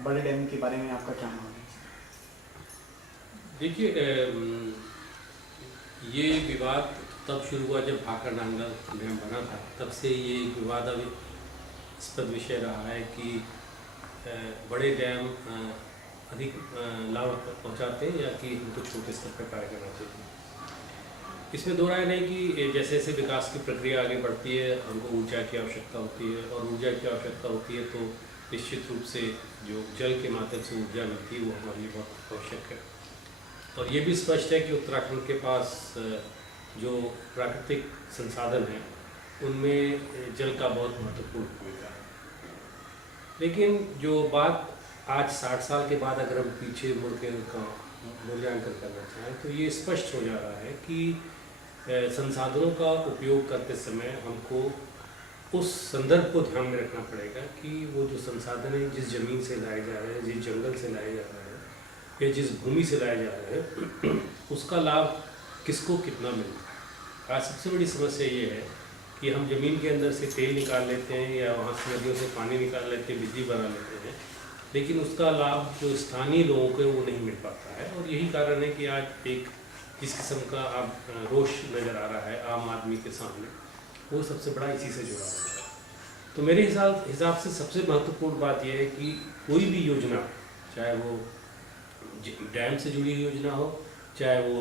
बड़े डैम के बारे में आपका क्या मानना है? देखिए, ये विवाद तब शुरू हुआ जब भाखड़ नांगल डैम बना था। तब से ये विवादास्पद विषय रहा है कि बड़े डैम अधिक लाभ पहुंचाते हैं या कि हमको छोटे स्तर पर कार्य करना चाहिए। इसमें दो राय नहीं कि जैसे जैसे विकास की प्रक्रिया आगे बढ़ती है हमको ऊर्जा की आवश्यकता होती है, और ऊर्जा की आवश्यकता होती है तो निश्चित रूप से जो जल के माध्यम से ऊर्जा मिलती है वो हमारे लिए बहुत आवश्यक है। और ये भी स्पष्ट है कि उत्तराखंड के पास जो प्राकृतिक संसाधन हैं उनमें जल का बहुत महत्वपूर्ण भूमिका है। लेकिन जो बात आज 60 साल के बाद अगर हम पीछे मुड़ के उनका मूल्यांकन करना चाहें तो ये स्पष्ट हो जा रहा है कि संसाधनों का उपयोग करते समय हमको उस संदर्भ को ध्यान में रखना पड़ेगा कि वो जो संसाधन है जिस जमीन से लाए जा रहे हैं, जिस जंगल से लाए जा रहे हैं या जिस भूमि से लाए जा रहे हैं उसका लाभ किसको कितना मिलता है। आज सबसे बड़ी समस्या ये है कि हम ज़मीन के अंदर से तेल निकाल लेते हैं या वहाँ से नदियों से पानी निकाल लेते हैं, बिजली बना लेते हैं, लेकिन उसका लाभ जो स्थानीय लोगों को वो नहीं मिल पाता है। और यही कारण है कि आज एक जिस किस्म का अब रोष नज़र आ रहा है आम आदमी के सामने, वो सबसे बड़ा इसी से जुड़ा हुआ है। तो मेरे हिसाब से सबसे महत्वपूर्ण बात यह है कि कोई भी योजना, चाहे वो डैम से जुड़ी योजना हो, चाहे वो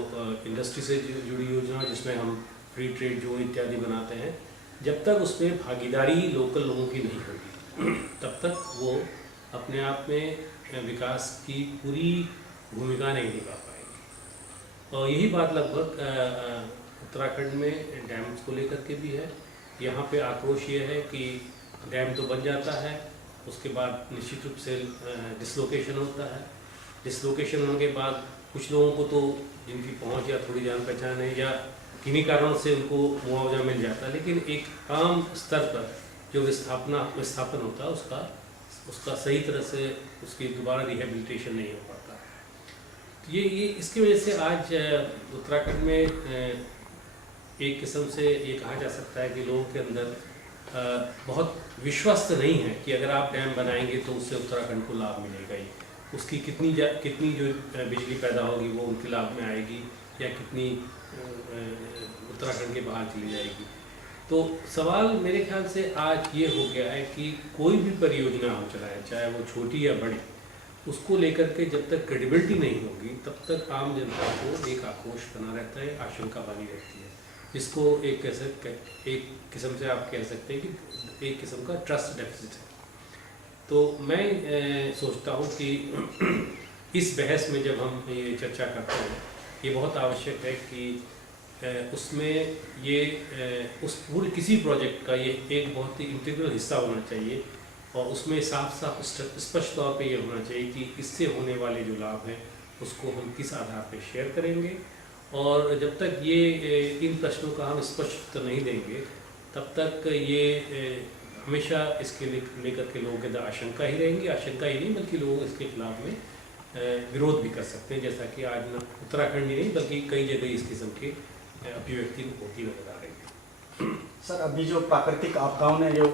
इंडस्ट्री से जुड़ी योजना हो जिसमें हम फ्री ट्रेड जोन इत्यादि बनाते हैं, जब तक उसमें भागीदारी लोकल लोगों की नहीं होगी तब तक वो अपने आप में विकास की पूरी भूमिका नहीं निभा पाएगी। और यही बात लगभग उत्तराखंड में डैम्स को लेकर के भी है। यहाँ पे आक्रोश ये है कि डैम तो बन जाता है, उसके बाद निश्चित रूप से डिसलोकेशन होता है। डिसलोकेशन होने के बाद कुछ लोगों को तो जिनकी पहुँच या थोड़ी जान पहचान है या किन्हीं कारणों से उनको मुआवजा मिल जाता है, लेकिन एक आम स्तर पर जो विस्थापन होता है उसका सही तरह से उसकी दोबारा रिहेबिलिटेशन नहीं हो पाता। तो ये इसकी वजह से आज उत्तराखंड में एक किस्म से ये कहा जा सकता है कि लोगों के अंदर बहुत विश्वास नहीं है कि अगर आप डैम बनाएंगे तो उससे उत्तराखंड को लाभ मिलेगा ही। उसकी कितनी जो बिजली पैदा होगी वो उनके लाभ में आएगी या कितनी उत्तराखंड के बाहर चली जाएगी। तो सवाल मेरे ख्याल से आज ये हो गया है कि कोई भी परियोजना हम चलाएं, चाहे वो छोटी या बड़ी, उसको लेकर के जब तक क्रेडिबिलिटी नहीं होगी तब तक आम जनता को एक आक्रोश बना रहता है, आशंका बनी रहती है, जिसको एक किस्म से आप कह सकते हैं कि एक किस्म का ट्रस्ट डेफिसिट है। तो मैं सोचता हूँ कि इस बहस में जब हम ये चर्चा करते हैं ये बहुत आवश्यक है कि उसमें ये उस पूरे किसी प्रोजेक्ट का ये एक बहुत ही इंटीग्रल हिस्सा होना चाहिए और उसमें साफ स्पष्ट तौर पे ये होना चाहिए कि इससे होने वाले जो लाभ हैं उसको हम किस आधार पे शेयर करेंगे। और जब तक ये इन प्रश्नों का हम स्पष्ट उत्तर नहीं देंगे तब तक ये हमेशा इसके लेकर के लोगों के अंदर आशंका ही रहेंगी। आशंका ही नहीं बल्कि लोग इसके खिलाफ में विरोध भी कर सकते हैं, जैसा कि आज न उत्तराखंड ही नहीं बल्कि कई जगह इस किस्म की अभिव्यक्ति होती नजर आ रही है। सर, अभी जो प्राकृतिक आपदाओं ने जो